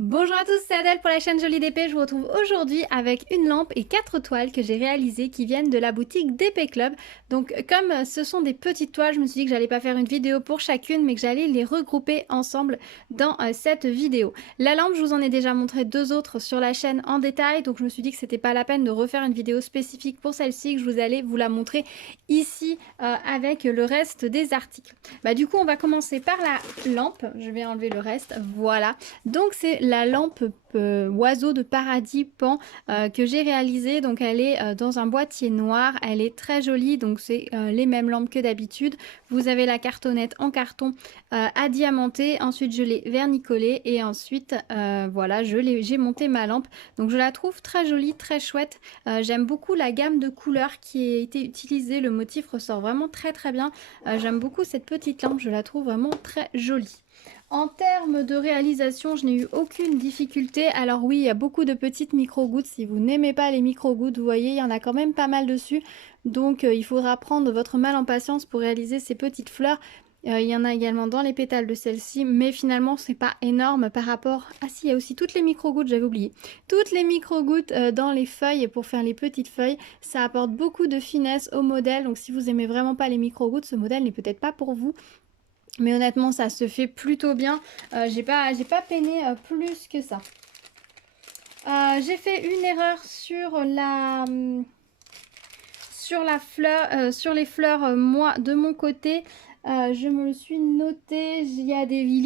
Bonjour à tous, c'est Adèle pour la chaîne Jolie d'Épée. Je vous retrouve aujourd'hui avec une lampe et 4 toiles que j'ai réalisées qui viennent de la boutique d'Épée Club. Donc comme ce sont des petites toiles, je me suis dit que j'allais pas faire une vidéo pour chacune mais que j'allais les regrouper ensemble dans cette vidéo. La lampe, je vous en ai déjà montré deux autres sur la chaîne en détail, donc je me suis dit que c'était pas la peine de refaire une vidéo spécifique pour celle-ci, que je vous allais vous la montrer ici avec le reste des articles. Du coup on va commencer par la lampe, je vais enlever le reste, voilà. Donc c'est la lampe oiseau de paradis pan que j'ai réalisée. Donc elle est dans un boîtier noir, elle est très jolie, donc c'est les mêmes lampes que d'habitude. Vous avez la cartonnette en carton à diamanter, ensuite je l'ai vernicolée et ensuite voilà, j'ai monté ma lampe. Donc je la trouve très jolie, très chouette. J'aime beaucoup la gamme de couleurs qui a été utilisée, le motif ressort vraiment très très bien. J'aime beaucoup cette petite lampe, je la trouve vraiment très jolie. En termes de réalisation, je n'ai eu aucune difficulté. Alors oui, il y a beaucoup de petites micro-gouttes. Si vous n'aimez pas les micro-gouttes, vous voyez, il y en a quand même pas mal dessus. Donc il faudra prendre votre mal en patience pour réaliser ces petites fleurs. Il y en a également dans les pétales de celle-ci, mais finalement c'est pas énorme par rapport... Ah si, il y a aussi toutes les micro-gouttes, j'avais oublié. Toutes les micro-gouttes dans les feuilles pour faire les petites feuilles, ça apporte beaucoup de finesse au modèle. Donc si vous aimez vraiment pas les micro-gouttes, ce modèle n'est peut-être pas pour vous. Mais honnêtement, ça se fait plutôt bien. J'ai pas peiné plus que ça. J'ai fait une erreur sur la fleur, sur les fleurs, moi, de mon côté. Je me le suis noté, il y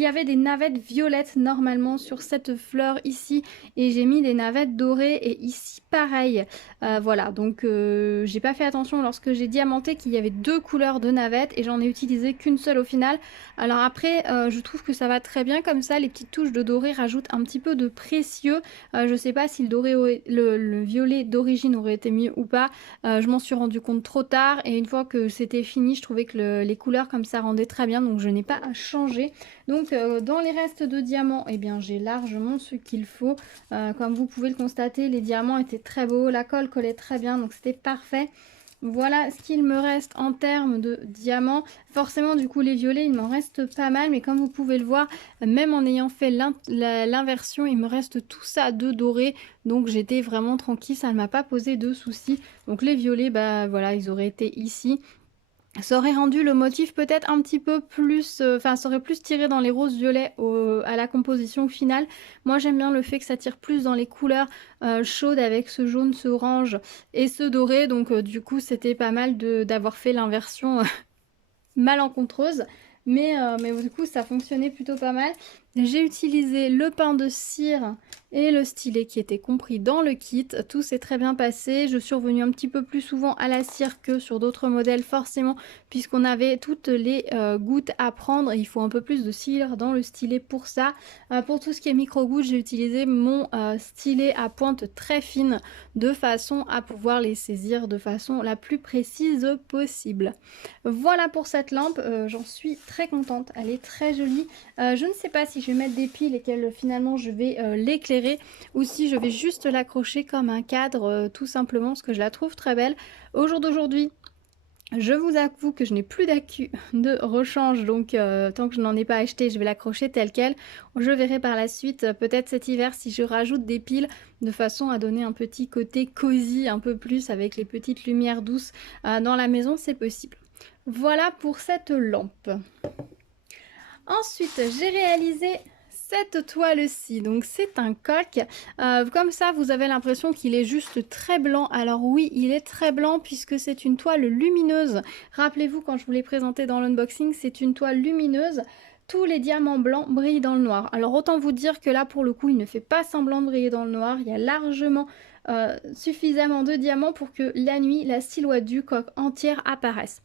avait des navettes violettes normalement sur cette fleur ici et j'ai mis des navettes dorées et ici pareil. Voilà, donc j'ai pas fait attention lorsque j'ai diamanté qu'il y avait deux couleurs de navettes et j'en ai utilisé qu'une seule au final. Alors après, je trouve que ça va très bien comme ça, les petites touches de doré rajoutent un petit peu de précieux. Je sais pas si le violet d'origine aurait été mieux ou pas. Je m'en suis rendu compte trop tard et une fois que c'était fini, je trouvais que les couleurs comme ça rendaient très bien, donc je n'ai pas à changer. Donc dans les restes de diamants, eh bien j'ai largement ce qu'il faut. Comme vous pouvez le constater, les diamants étaient très beaux, la colle collait très bien, donc c'était parfait. Voilà ce qu'il me reste en termes de diamants. Forcément, du coup, les violets, il m'en reste pas mal. Mais comme vous pouvez le voir, même en ayant fait l'inversion, il me reste tout ça de doré. Donc j'étais vraiment tranquille, ça ne m'a pas posé de soucis. Donc les violets, bah voilà, ils auraient été ici. Ça aurait rendu le motif peut-être un petit peu plus... Enfin, ça aurait plus tiré dans les roses violets à la composition finale. Moi, j'aime bien le fait que ça tire plus dans les couleurs chaudes avec ce jaune, ce orange et ce doré. Donc, du coup, c'était pas mal d'avoir fait l'inversion malencontreuse. Mais du coup, ça fonctionnait plutôt pas mal. J'ai utilisé le pain de cire et le stylet qui était compris dans le kit. Tout s'est très bien passé. Je suis revenue un petit peu plus souvent à la cire que sur d'autres modèles, forcément, puisqu'on avait toutes les gouttes à prendre. Il faut un peu plus de cire dans le stylet pour ça. Pour tout ce qui est micro-gouttes, j'ai utilisé mon stylet à pointe très fine de façon à pouvoir les saisir de façon la plus précise possible. Voilà pour cette lampe, j'en suis très contente, elle est très jolie. Je ne sais pas si je vais mettre des piles et qu'elle finalement je vais l'éclairer ou si je vais juste l'accrocher comme un cadre tout simplement parce que je la trouve très belle. Au jour d'aujourd'hui, je vous avoue que je n'ai plus d'accu de rechange, donc tant que je n'en ai pas acheté, je vais l'accrocher tel quel. Je verrai par la suite, peut-être cet hiver, si je rajoute des piles, de façon à donner un petit côté cosy, un peu plus avec les petites lumières douces dans la maison, c'est possible. Voilà pour cette lampe. Ensuite, j'ai réalisé cette toile-ci. Donc c'est un coq. Comme ça, vous avez l'impression qu'il est juste très blanc. Alors oui, il est très blanc puisque c'est une toile lumineuse. Rappelez-vous, quand je vous l'ai présenté dans l'unboxing, c'est une toile lumineuse. Tous les diamants blancs brillent dans le noir. Alors autant vous dire que là, pour le coup, il ne fait pas semblant de briller dans le noir. Il y a largement suffisamment de diamants pour que la nuit, la silhouette du coq entière apparaisse.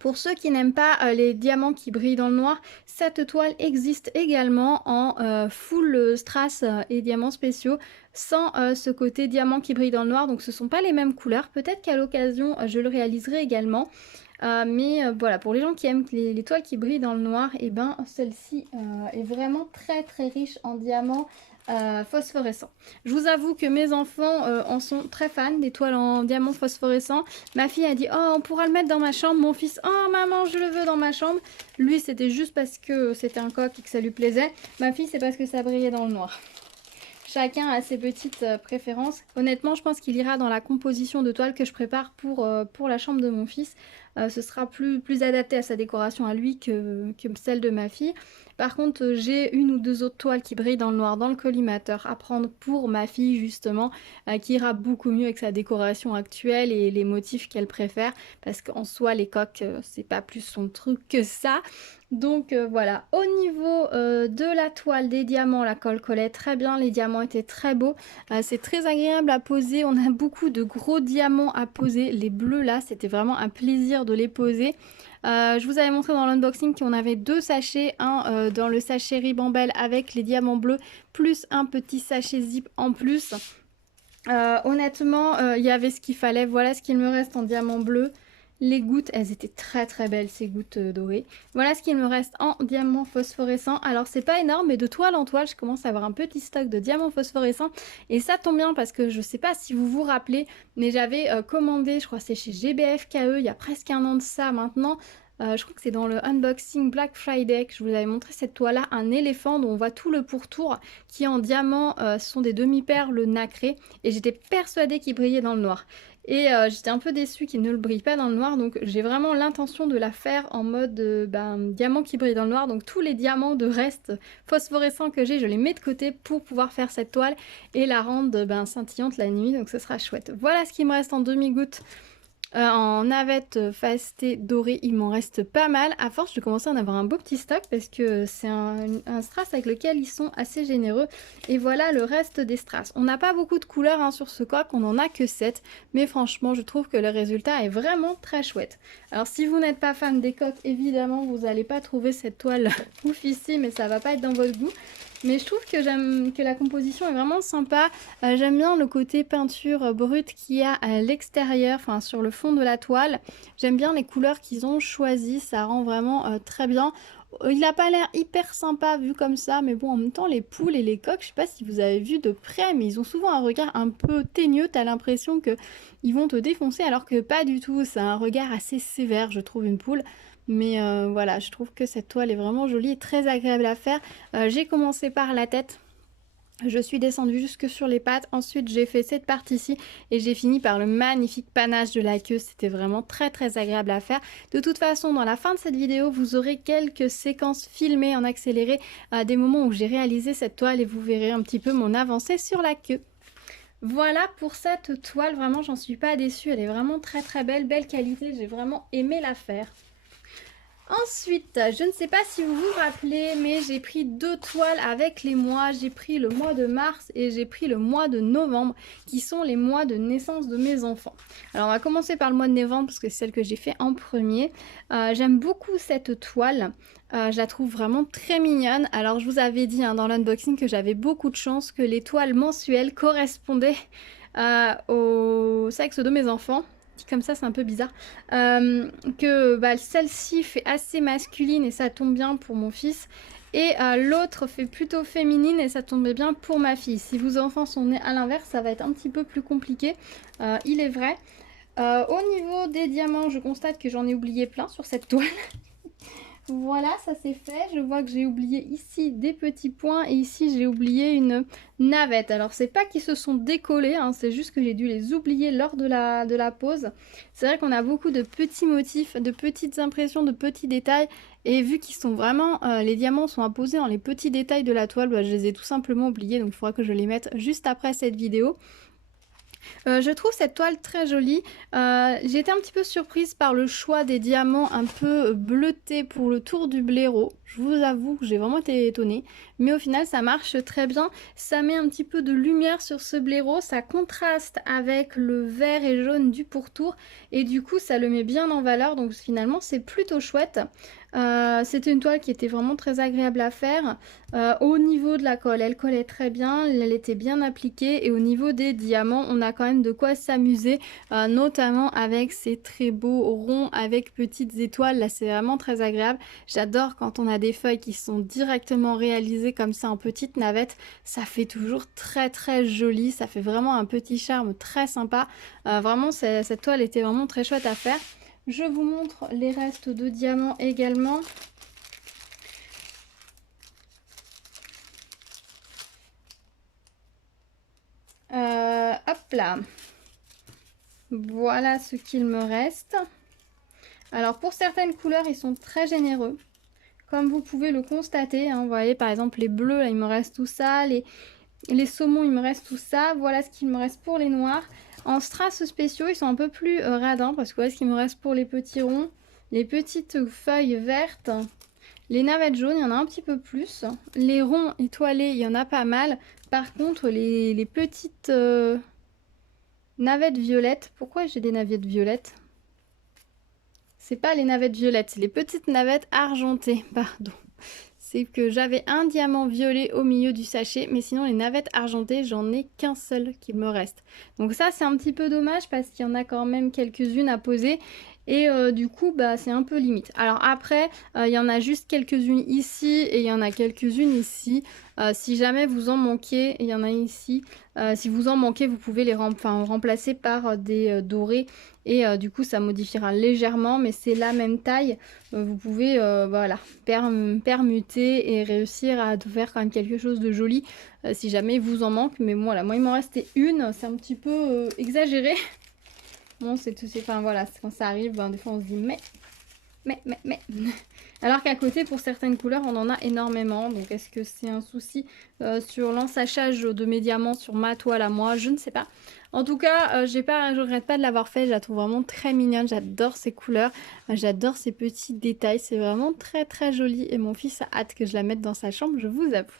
Pour ceux qui n'aiment pas les diamants qui brillent dans le noir, cette toile existe également en full strass et diamants spéciaux, sans ce côté diamant qui brille dans le noir. Donc ce ne sont pas les mêmes couleurs. Peut-être qu'à l'occasion, je le réaliserai également. Voilà, pour les gens qui aiment les toiles qui brillent dans le noir, et ben celle-ci est vraiment très très riche en diamants phosphorescents. Je vous avoue que mes enfants en sont très fans des toiles en diamants phosphorescents. Ma fille a dit oh on pourra le mettre dans ma chambre, mon fils oh maman je le veux dans ma chambre. Lui c'était juste parce que c'était un coq et que ça lui plaisait. Ma fille c'est parce que ça brillait dans le noir. Chacun a ses petites préférences. Honnêtement, je pense qu'il ira dans la composition de toile que je prépare pour la chambre de mon fils. Ce sera plus adapté à sa décoration à lui que celle de ma fille. Par contre, j'ai une ou deux autres toiles qui brillent dans le noir dans le collimateur à prendre pour ma fille justement, qui ira beaucoup mieux avec sa décoration actuelle et les motifs qu'elle préfère. Parce qu'en soi, les coques, c'est pas plus son truc que ça. Donc voilà, au niveau de la toile des diamants, la colle collait très bien, les diamants étaient très beaux, c'est très agréable à poser, on a beaucoup de gros diamants à poser, les bleus là c'était vraiment un plaisir de les poser. Je vous avais montré dans l'unboxing qu'on avait deux sachets, un dans le sachet Ribambelle avec les diamants bleus, plus un petit sachet zip en plus. Honnêtement, il y avait ce qu'il fallait, voilà ce qu'il me reste en diamant bleu. Les gouttes, elles étaient très très belles ces gouttes dorées. Voilà ce qu'il me reste en diamant phosphorescent. Alors c'est pas énorme mais de toile en toile je commence à avoir un petit stock de diamants phosphorescents. Et ça tombe bien parce que je sais pas si vous vous rappelez mais j'avais commandé, je crois que c'est chez GBFKE il y a presque un an de ça maintenant. Je crois que c'est dans le unboxing Black Friday que je vous avais montré cette toile-là, un éléphant dont on voit tout le pourtour qui est en diamant, ce sont des demi-perles nacrées et j'étais persuadée qu'il brillait dans le noir. Et j'étais un peu déçue qu'il ne le brille pas dans le noir, donc j'ai vraiment l'intention de la faire en mode diamant qui brille dans le noir. Donc tous les diamants de reste phosphorescents que j'ai, je les mets de côté pour pouvoir faire cette toile et la rendre scintillante la nuit, donc ce sera chouette. Voilà ce qui me reste en demi-goutte. En navette fastée dorée, il m'en reste pas mal. À force, je commence à en avoir un beau petit stock parce que c'est un strass avec lequel ils sont assez généreux. Et voilà le reste des strass. On n'a pas beaucoup de couleurs hein, sur ce coq, on n'en a que 7. Mais franchement, je trouve que le résultat est vraiment très chouette. Alors si vous n'êtes pas fan des coqs, évidemment, vous n'allez pas trouver cette toile oufissime et ça va pas être dans votre goût. Mais je trouve que la composition est vraiment sympa. J'aime bien le côté peinture brute qu'il y a à l'extérieur, enfin sur le fond de la toile. J'aime bien les couleurs qu'ils ont choisies, ça rend vraiment très bien. Il n'a pas l'air hyper sympa vu comme ça, mais bon en même temps les poules et les coqs, je sais pas si vous avez vu de près, mais ils ont souvent un regard un peu teigneux, t'as l'impression qu'ils vont te défoncer alors que pas du tout, c'est un regard assez sévère je trouve une poule. Mais voilà, je trouve que cette toile est vraiment jolie et très agréable à faire. J'ai commencé par la tête. Je suis descendue jusque sur les pattes, ensuite j'ai fait cette partie-ci et j'ai fini par le magnifique panache de la queue. C'était vraiment très très agréable à faire. De toute façon, dans la fin de cette vidéo, vous aurez quelques séquences filmées en accéléré, des moments où j'ai réalisé cette toile et vous verrez un petit peu mon avancée sur la queue. Voilà pour cette toile, vraiment j'en suis pas déçue, elle est vraiment très très belle, belle qualité, j'ai vraiment aimé la faire. Ensuite, je ne sais pas si vous vous rappelez, mais j'ai pris deux toiles avec les mois. J'ai pris le mois de mars et j'ai pris le mois de novembre, qui sont les mois de naissance de mes enfants. Alors, on va commencer par le mois de novembre, parce que c'est celle que j'ai fait en premier. J'aime beaucoup cette toile. Je la trouve vraiment très mignonne. Alors, je vous avais dit hein, dans l'unboxing que j'avais beaucoup de chance que les toiles mensuelles correspondaient au sexe de mes enfants. Comme ça c'est un peu bizarre, que celle-ci fait assez masculine et ça tombe bien pour mon fils et l'autre fait plutôt féminine et ça tombait bien pour ma fille. Si vos enfants sont nés à l'inverse ça va être un petit peu plus compliqué, il est vrai. Au niveau des diamants je constate que j'en ai oublié plein sur cette toile. Voilà, ça c'est fait. Je vois que j'ai oublié ici des petits points et ici j'ai oublié une navette. Alors c'est pas qu'ils se sont décollés, hein, c'est juste que j'ai dû les oublier lors de la pose. C'est vrai qu'on a beaucoup de petits motifs, de petites impressions, de petits détails. Et vu qu'ils sont vraiment, les diamants sont imposés dans les petits détails de la toile, je les ai tout simplement oubliés. Donc il faudra que je les mette juste après cette vidéo. Je trouve cette toile très jolie. J'ai été un petit peu surprise par le choix des diamants un peu bleutés pour le tour du blaireau. Je vous avoue que j'ai vraiment été étonnée. Mais au final, ça marche très bien. Ça met un petit peu de lumière sur ce blaireau. Ça contraste avec le vert et jaune du pourtour. Et du coup, ça le met bien en valeur. Donc finalement, c'est plutôt chouette. C'était une toile qui était vraiment très agréable à faire. Au niveau de la colle, elle collait très bien, elle était bien appliquée et au niveau des diamants, on a quand même de quoi s'amuser, notamment avec ces très beaux ronds avec petites étoiles. Là, c'est vraiment très agréable. J'adore quand on a des feuilles qui sont directement réalisées comme ça en petites navettes. Ça fait toujours très très joli, ça fait vraiment un petit charme très sympa. Vraiment, cette toile était vraiment très chouette à faire. Je vous montre les restes de diamants également. Hop là. Voilà ce qu'il me reste. Alors pour certaines couleurs, ils sont très généreux. Comme vous pouvez le constater, hein, vous voyez par exemple les bleus, là, il me reste tout ça. Les saumons, il me reste tout ça. Voilà ce qu'il me reste pour les noirs. En strass spéciaux, ils sont un peu plus radins parce que voilà ce qu'il me reste pour les petits ronds. Les petites feuilles vertes. Les navettes jaunes, il y en a un petit peu plus. Les ronds étoilés, il y en a pas mal. Par contre, les petites navettes violettes. Pourquoi j'ai des navettes violettes? C'est pas les navettes violettes, c'est les petites navettes argentées. Pardon. C'est que j'avais un diamant violet au milieu du sachet, mais sinon les navettes argentées, j'en ai qu'un seul qui me reste. Donc ça, c'est un petit peu dommage parce qu'il y en a quand même quelques-unes à poser. Et du coup, bah, c'est un peu limite. Alors après, il y en a juste quelques-unes ici et il y en a quelques-unes ici. Si jamais vous en manquez, il y en a ici. Si vous en manquez, vous pouvez les remplacer par des dorés. Et du coup, ça modifiera légèrement, mais c'est la même taille. Vous pouvez voilà, permuter et réussir à faire quand même quelque chose de joli si jamais il vous en manque. Mais bon, voilà, moi il m'en restait une, c'est un petit peu exagéré. Bon, c'est tout, enfin voilà, quand ça arrive, ben, des fois on se dit mais. Alors qu'à côté, pour certaines couleurs, on en a énormément. Donc est-ce que c'est un souci sur l'ensachage de mes diamants sur ma toile à moi? Je ne sais pas. En tout cas, je regrette pas de l'avoir fait. Je la trouve vraiment très mignonne. J'adore ces couleurs. J'adore ces petits détails. C'est vraiment très très joli. Et mon fils a hâte que je la mette dans sa chambre, je vous avoue.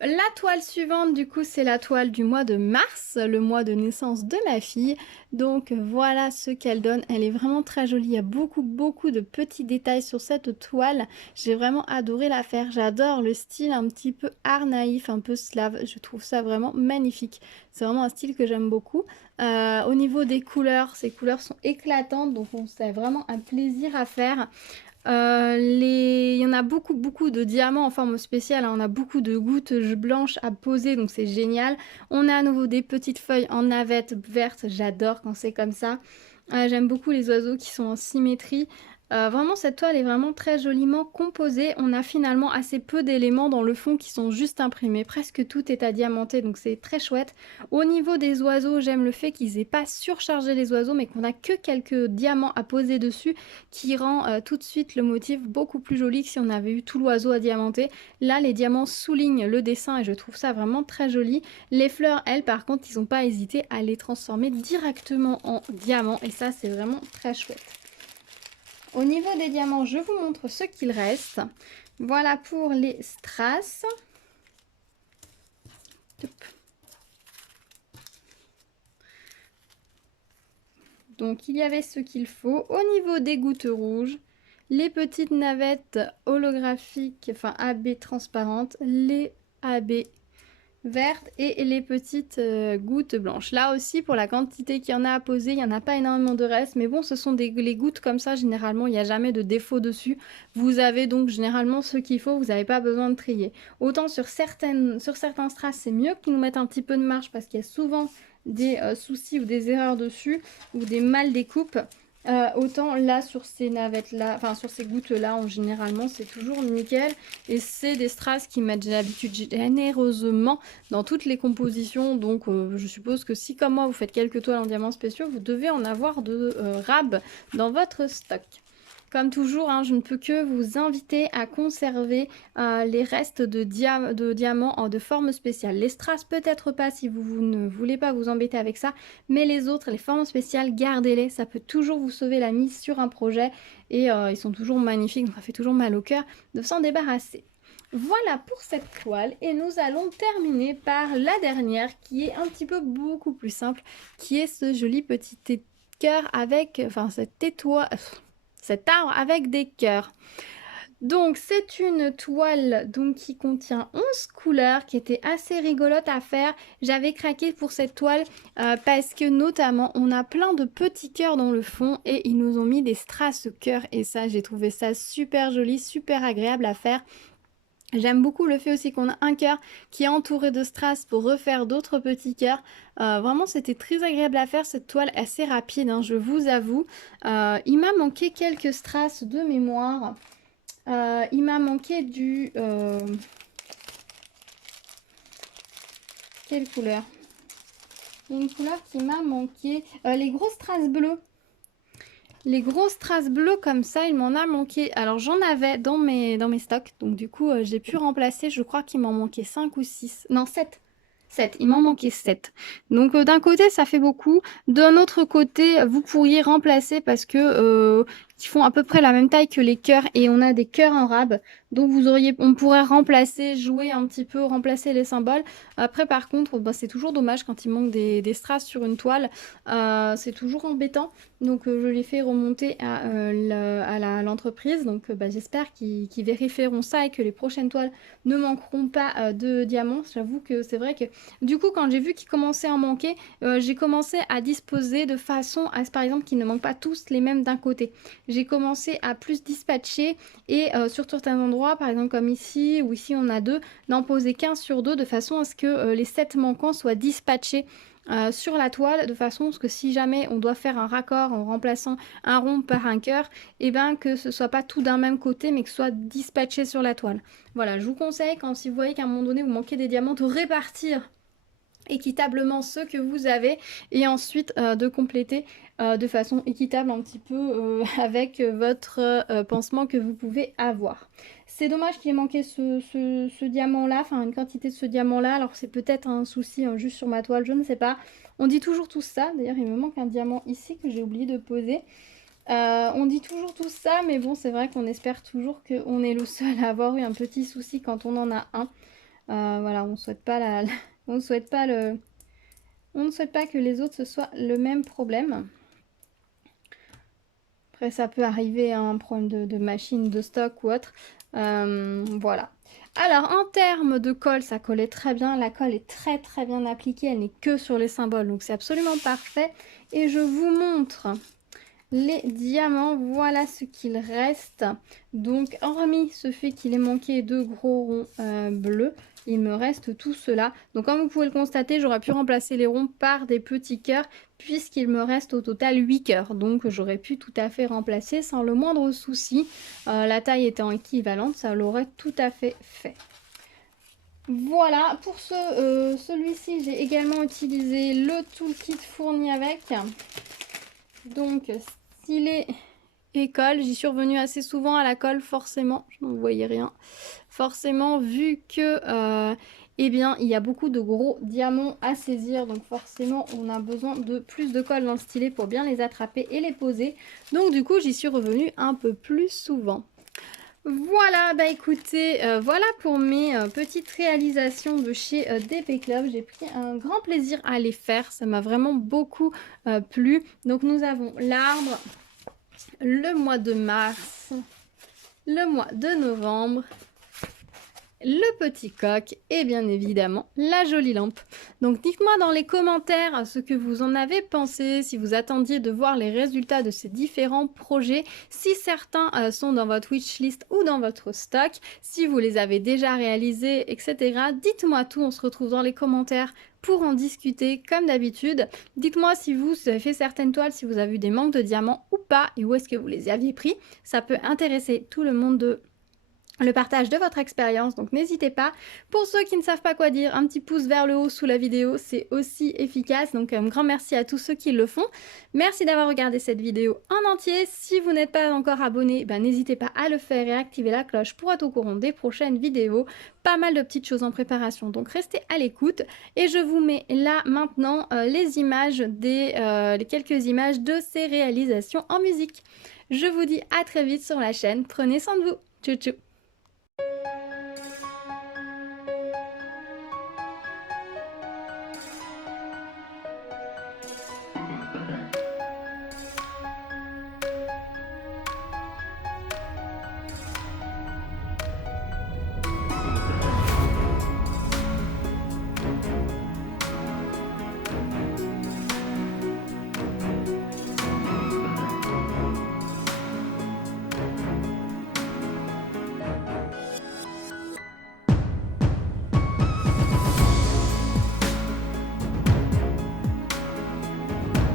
La toile suivante, du coup, c'est la toile du mois de mars, le mois de naissance de ma fille. Donc voilà ce qu'elle donne. Elle est vraiment très jolie. Il y a beaucoup de petits détails sur cette toile. J'ai vraiment adoré la faire. J'adore le style un petit peu art naïf, un peu slave. Je trouve ça vraiment magnifique. C'est vraiment un style que j'aime beaucoup. Au niveau des couleurs, ces couleurs sont éclatantes. Donc c'est vraiment un plaisir à faire. Il y en a beaucoup de diamants en forme spéciale, hein. On a beaucoup de gouttes blanches à poser, donc c'est génial. On a à nouveau des petites feuilles en navette verte, j'adore quand c'est comme ça. J'aime beaucoup les oiseaux qui sont en symétrie. Vraiment, cette toile est vraiment très joliment composée. On a finalement assez peu d'éléments dans le fond qui sont juste imprimés. Presque tout est à diamanter, donc c'est très chouette. Au niveau des oiseaux, j'aime le fait qu'ils aient pas surchargé les oiseaux, mais qu'on a que quelques diamants à poser dessus, qui rend tout de suite le motif beaucoup plus joli que si on avait eu tout l'oiseau à diamanter. Là, les diamants soulignent le dessin et je trouve ça vraiment très joli. Les fleurs, elles, par contre, ils n'ont pas hésité à les transformer directement en diamants et ça, c'est vraiment très chouette. Au niveau des diamants, je vous montre ce qu'il reste. Voilà pour les strass. Donc il y avait ce qu'il faut. Au niveau des gouttes rouges, les petites navettes holographiques, enfin AB transparentes, les AB vertes et les petites gouttes blanches. Là aussi, pour la quantité qu'il y en a à poser, il n'y en a pas énormément de reste. Mais bon, ce sont les gouttes comme ça, généralement, il n'y a jamais de défaut dessus. Vous avez donc généralement ce qu'il faut, vous n'avez pas besoin de trier. Autant sur certains strass, c'est mieux qu'ils nous mettent un petit peu de marge parce qu'il y a souvent des soucis ou des erreurs dessus ou des mal découpes. Autant là sur ces navettes là, enfin sur ces gouttes là, généralement c'est toujours nickel et c'est des strass qui mettent d'habitude généreusement dans toutes les compositions. Donc je suppose que si comme moi vous faites quelques toiles en diamants spéciaux, vous devez en avoir de rab dans votre stock. Comme toujours, hein, je ne peux que vous inviter à conserver les restes de diamants de forme spéciale. Les strass peut-être pas si vous ne voulez pas vous embêter avec ça, mais les autres, les formes spéciales, gardez-les. Ça peut toujours vous sauver la mise sur un projet et ils sont toujours magnifiques, donc ça fait toujours mal au cœur de s'en débarrasser. Voilà pour cette toile et nous allons terminer par la dernière qui est un petit peu beaucoup plus simple, qui est ce joli petit cœur avec, enfin cette étoile... cet arbre avec des cœurs. Donc c'est une toile donc, qui contient 11 couleurs qui était assez rigolote à faire. J'avais craqué pour cette toile parce que notamment on a plein de petits cœurs dans le fond et ils nous ont mis des strass cœurs et ça j'ai trouvé ça super joli, super agréable à faire. J'aime beaucoup le fait aussi qu'on a un cœur qui est entouré de strass pour refaire d'autres petits cœurs. Vraiment, c'était très agréable à faire, cette toile assez rapide, hein, je vous avoue. Il m'a manqué quelques strass de mémoire. Il m'a manqué du... Quelle couleur? Il y a une couleur qui m'a manqué. Les gros strass bleus. Les gros strass bleus comme ça, il m'en a manqué. Alors j'en avais dans mes stocks. Donc du coup, j'ai pu remplacer. Je crois qu'il m'en manquait 5 ou 6. Non, 7. 7. Il m'en manquait 7. Donc d'un côté, ça fait beaucoup. D'un autre côté, vous pourriez remplacer parce que ils font à peu près la même taille que les cœurs et on a des cœurs en rab. Donc on pourrait remplacer, jouer un petit peu, remplacer les symboles. Après par contre, bah, c'est toujours dommage quand il manque des strass sur une toile. C'est toujours embêtant. Donc je les fais remonter à l'entreprise. Donc bah, j'espère qu'ils vérifieront ça et que les prochaines toiles ne manqueront pas de diamants. J'avoue que c'est vrai que du coup quand j'ai vu qu'ils commençaient à en manquer, j'ai commencé à disposer de façon à ce par exemple qu'ils ne manquent pas tous les mêmes d'un côté. J'ai commencé à plus dispatcher et sur certains endroits, par exemple comme ici ou ici on a 2, n'en poser qu'un sur 2 de façon à ce que les 7 manquants soient dispatchés sur la toile de façon à ce que si jamais on doit faire un raccord en remplaçant un rond par un cœur, et ben que ce soit pas tout d'un même côté mais que ce soit dispatché sur la toile. Voilà, je vous conseille quand si vous voyez qu'à un moment donné vous manquez des diamants de répartir équitablement ceux que vous avez et ensuite de compléter de façon équitable un petit peu avec votre pansement que vous pouvez avoir. C'est dommage qu'il ait manqué ce diamant là, enfin une quantité de ce diamant là, alors c'est peut-être un souci hein, juste sur ma toile, je ne sais pas. On dit toujours tout ça, d'ailleurs il me manque un diamant ici que j'ai oublié de poser. On dit toujours tout ça, mais bon c'est vrai qu'on espère toujours qu'on est le seul à avoir eu un petit souci quand on en a un. Voilà, on ne souhaite pas on ne souhaite pas on ne souhaite pas que les autres ce soit le même problème. Après, ça peut arriver à un problème de machine, de stock ou autre. Voilà. Alors, en termes de colle, ça collait très bien. La colle est très très bien appliquée. Elle n'est que sur les symboles, donc c'est absolument parfait. Et je vous montre les diamants. Voilà ce qu'il reste. Donc, hormis ce fait qu'il ait manqué 2 gros ronds bleus, il me reste tout cela. Donc comme vous pouvez le constater, j'aurais pu remplacer les ronds par des petits cœurs puisqu'il me reste au total 8 cœurs. Donc j'aurais pu tout à fait remplacer sans le moindre souci. La taille étant équivalente, ça l'aurait tout à fait fait. Voilà, pour celui-ci, j'ai également utilisé le toolkit fourni avec. Donc stylet et colle, j'y suis revenue assez souvent à la colle forcément, je ne voyais rien. Forcément vu que eh bien il y a beaucoup de gros diamants à saisir, donc forcément on a besoin de plus de colle dans le stylet pour bien les attraper et les poser. Donc du coup j'y suis revenue un peu plus souvent. Voilà, bah écoutez, voilà pour mes petites réalisations de chez DP Club. J'ai pris un grand plaisir à les faire, ça m'a vraiment beaucoup plu. Donc nous avons l'arbre, le mois de mars, le mois de novembre, le petit coq et bien évidemment la jolie lampe. Donc dites-moi dans les commentaires ce que vous en avez pensé, si vous attendiez de voir les résultats de ces différents projets, si certains sont dans votre wishlist ou dans votre stock, si vous les avez déjà réalisés, etc. Dites-moi tout, on se retrouve dans les commentaires pour en discuter comme d'habitude. Dites-moi si vous avez fait certaines toiles, si vous avez eu des manques de diamants ou pas, et où est-ce que vous les aviez pris. Ça peut intéresser tout le monde de le partage de votre expérience, donc n'hésitez pas. Pour ceux qui ne savent pas quoi dire, un petit pouce vers le haut sous la vidéo, c'est aussi efficace, donc un grand merci à tous ceux qui le font. Merci d'avoir regardé cette vidéo en entier. Si vous n'êtes pas encore abonné, n'hésitez pas à le faire et à activer la cloche pour être au courant des prochaines vidéos. Pas mal de petites choses en préparation, donc restez à l'écoute. Et je vous mets là maintenant les images les quelques images de ces réalisations en musique. Je vous dis à très vite sur la chaîne, prenez soin de vous. Tchou tchou.